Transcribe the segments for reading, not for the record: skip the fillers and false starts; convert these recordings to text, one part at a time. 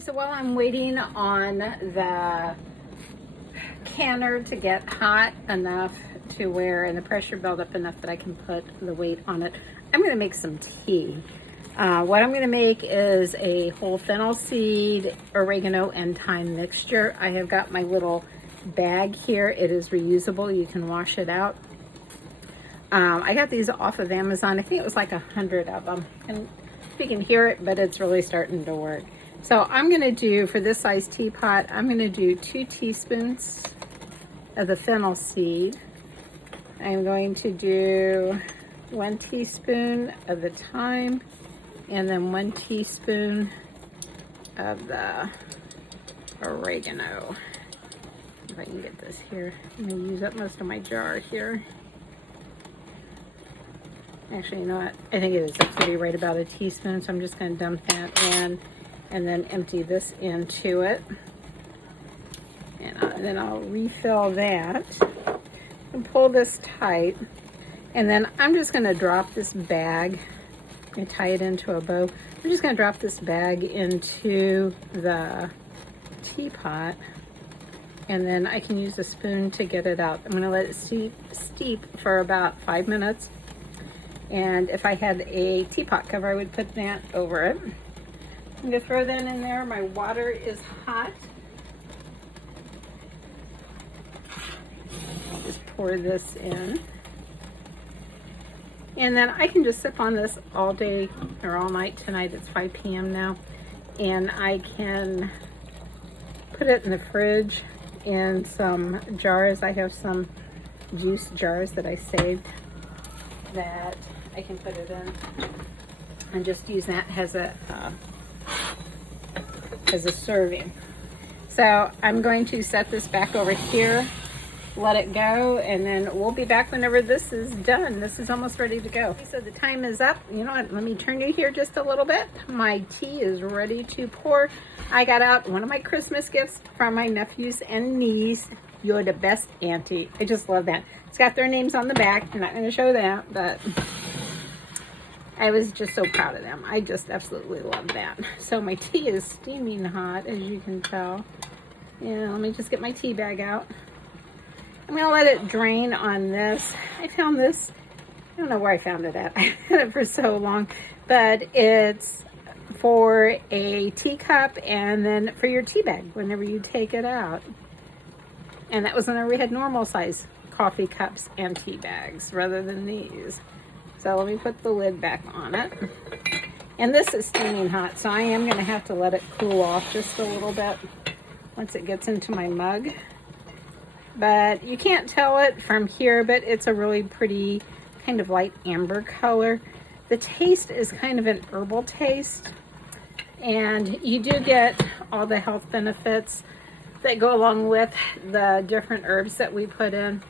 So while I'm waiting on the canner to get hot enough to where, and the pressure build up enough that I can put the weight on it, I'm going to make some tea. What I'm going to make is a whole fennel seed, oregano and thyme mixture. I have got my little bag here. It is reusable. You can wash it out. I got these off of Amazon. I think it was like 100 of them. And you can hear it, but it's really starting to work. So I'm going to do, for this size teapot, I'm going to do 2 teaspoons of the fennel seed. I'm going to do 1 teaspoon of the thyme, and then 1 teaspoon of the oregano. If I can get this here. I'm going to use up most of my jar here. Actually, you know what? I think it is up to be right about a teaspoon, so I'm just going to dump that in and then empty this into it. And then I'll refill that and pull this tight. And then I'm just going to drop this bag and tie it into a bow. I'm just going to drop this bag into the teapot, and then I can use a spoon to get it out. I'm going to let it steep for about 5 minutes. And if I had a teapot cover, I would put that over it. I'm going to throw that in there. My water is hot. I'll just pour this in. And then I can just sip on this all day or all night. Tonight it's 5 p.m. now. And I can put it in the fridge in some jars. I have some juice jars that I saved that I can put it in and just use that as a serving. So I'm going to set this back over here, let it go, and then we'll be back whenever this is done. This is almost ready to go. So the time is up. You know what? Let me turn you here just a little bit. My tea is ready to pour. I got out one of my Christmas gifts from my nephews and niece. You're the best auntie. I just love that. It's got their names on the back. I'm not going to show that, but I was just so proud of them. I just absolutely love that. So my tea is steaming hot, as you can tell. Yeah, let me just get my tea bag out. I'm going to let it drain on this. I found this, I don't know where I found it at. I had it for so long, but it's for a teacup and then for your tea bag whenever you take it out. And that was whenever we had normal size coffee cups and tea bags rather than these. So let me put the lid back on it. And this is steaming hot, so I am going to have to let it cool off just a little bit once it gets into my mug. But you can't tell it from here, but it's a really pretty kind of light amber color. The taste is kind of an herbal taste, and you do get all the health benefits that go along with the different herbs that we put in.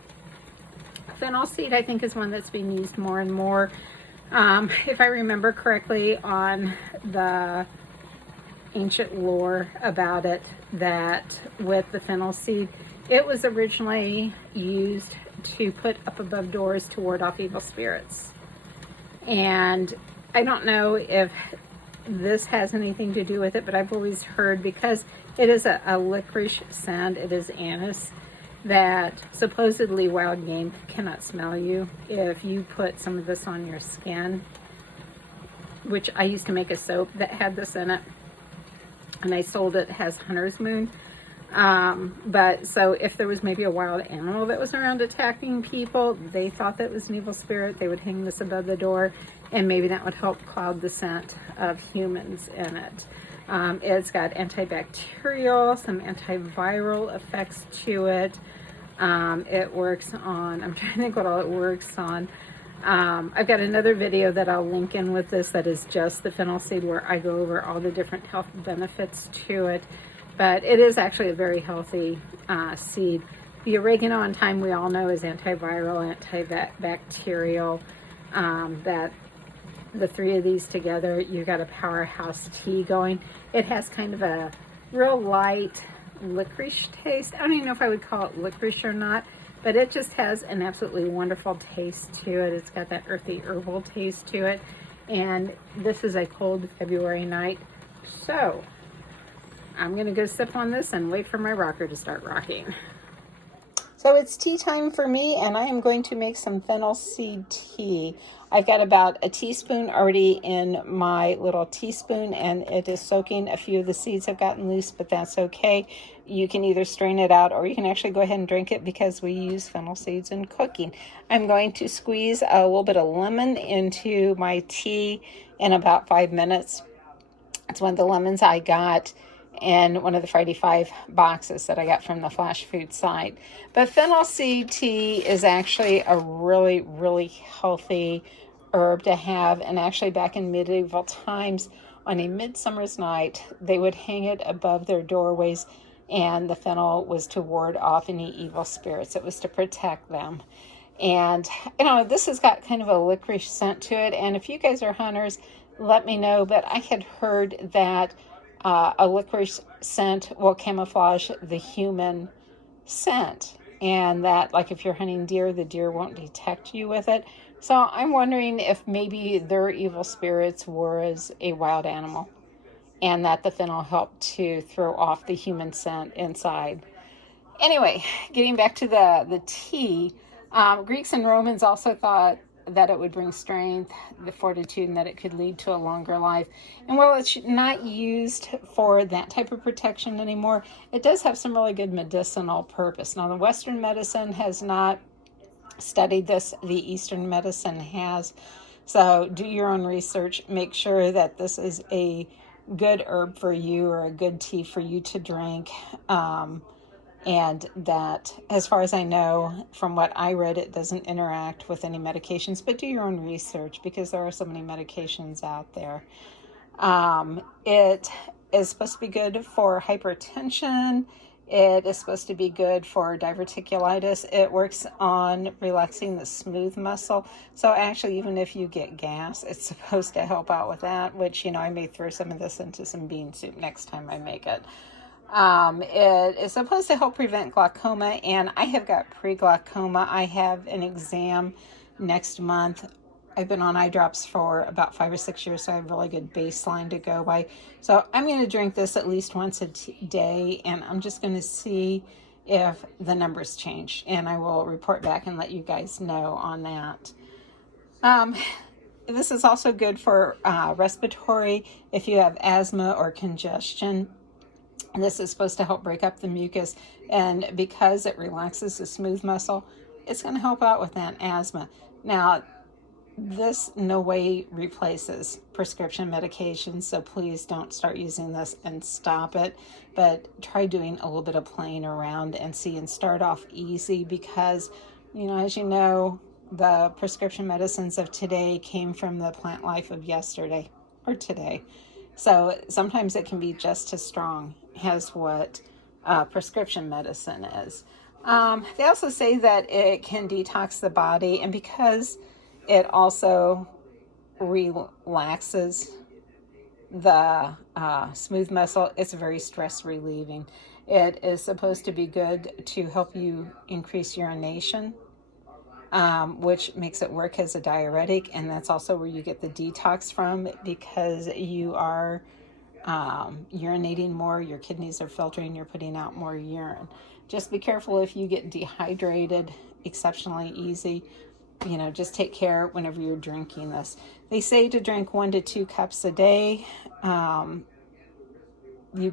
Fennel seed, I think, is one that's being used more and more. If I remember correctly on the ancient lore about it, that with the fennel seed, it was originally used to put up above doors to ward off evil spirits. And I don't know if this has anything to do with it, but I've always heard, because it is a licorice scent, it is anise, that supposedly wild game cannot smell you if you put some of this on your skin, which I used to make a soap that had this in it, and I sold it as Hunter's Moon. But so if there was maybe a wild animal that was around attacking people, they thought that was an evil spirit, they would hang this above the door, and maybe that would help cloud the scent of humans in it. It's got antibacterial, some antiviral effects to it. It works on, I'm trying to think what all it works on. I've got another video that I'll link in with this that is just the fennel seed, where I go over all the different health benefits to it. But it is actually a very healthy seed. The oregano and thyme, we all know, is antiviral, antibacterial. That the 3 of these together, you got a powerhouse tea going. It has kind of a real light licorice taste. I don't even know if I would call it licorice or not, but it just has an absolutely wonderful taste to it. It's got that earthy herbal taste to it. And this is a cold February night. So I'm gonna go sip on this and wait for my rocker to start rocking. So it's tea time for me, and I am going to make some fennel seed tea. I've got about a teaspoon already in my little teaspoon, and it is soaking. A few of the seeds have gotten loose, but that's okay. You can either strain it out, or you can actually go ahead and drink it because we use fennel seeds in cooking. I'm going to squeeze a little bit of lemon into my tea in about 5 minutes. It's one of the lemons I got in one of the Friday 5 boxes that I got from the Flash Food site. But fennel seed tea is actually a really, really healthy herb to have. And actually back in medieval times, on a midsummer's night, they would hang it above their doorways, and the fennel was to ward off any evil spirits. It was to protect them. And, you know, this has got kind of a licorice scent to it. And if you guys are hunters, let me know. But I had heard that a licorice scent will camouflage the human scent, and that, like, if you're hunting deer, the deer won't detect you with it. So I'm wondering if maybe their evil spirits were as a wild animal, and that the fennel helped to throw off the human scent inside. Anyway, getting back to the tea, Greeks and Romans also thought that it would bring strength, the fortitude, and that it could lead to a longer life. And while it's not used for that type of protection anymore, it does have some really good medicinal purpose. Now, the Western medicine has not studied this. The Eastern medicine has. So do your own research. Make sure that this is a good herb for you, or a good tea for you to drink. And that, as far as I know, from what I read, it doesn't interact with any medications. But do your own research, because there are so many medications out there. It is supposed to be good for hypertension. It is supposed to be good for diverticulitis. It works on relaxing the smooth muscle. So actually, even if you get gas, it's supposed to help out with that, which, you know, I may throw some of this into some bean soup next time I make it. It is supposed to help prevent glaucoma, and I have got pre-glaucoma. I have an exam next month. I've been on eye drops for about 5 or 6 years, so I have a really good baseline to go by. So I'm going to drink this at least once a day, and I'm just going to see if the numbers change, and I will report back and let you guys know on that. This is also good for respiratory, if you have asthma or congestion. And this is supposed to help break up the mucus, and because it relaxes the smooth muscle, it's going to help out with that asthma. Now, this no way replaces prescription medications, so please don't start using this and stop it, but try doing a little bit of playing around and see, and start off easy, because, you know, as you know, the prescription medicines of today came from the plant life of yesterday or today. So sometimes it can be just as strong as what prescription medicine is. They also say that it can detox the body, and because it also relaxes the smooth muscle, it's very stress relieving. It is supposed to be good to help you increase urination, which makes it work as a diuretic, and that's also where you get the detox from, because you are urinating more, your kidneys are filtering, you're putting out more urine. Just be careful if you get dehydrated exceptionally easy. You know, just take care whenever you're drinking this. They say to drink 1 to 2 cups a day. You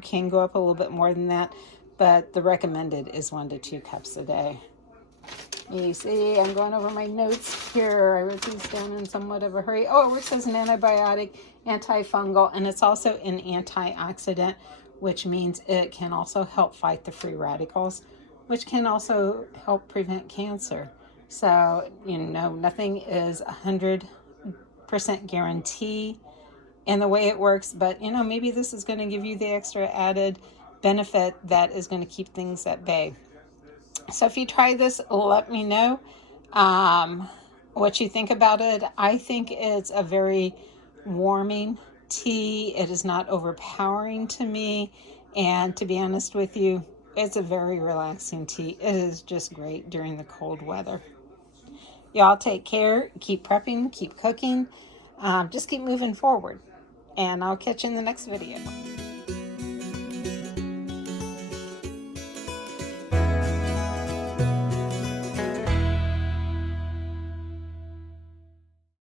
can go up a little bit more than that, but the recommended is 1 to 2 cups a day. You see, I'm going over my notes here. I wrote these down in somewhat of a hurry. Oh, it works as an antibiotic, antifungal, and it's also an antioxidant, which means it can also help fight the free radicals, which can also help prevent cancer. So, you know, nothing is 100% guarantee in the way it works, but, you know, maybe this is going to give you the extra added benefit that is going to keep things at bay. So if you try this, let me know what you think about it. I think it's a very warming tea. It is not overpowering to me. And to be honest with you, it's a very relaxing tea. It is just great during the cold weather. Y'all take care. Keep prepping. Keep cooking. Just keep moving forward. And I'll catch you in the next video.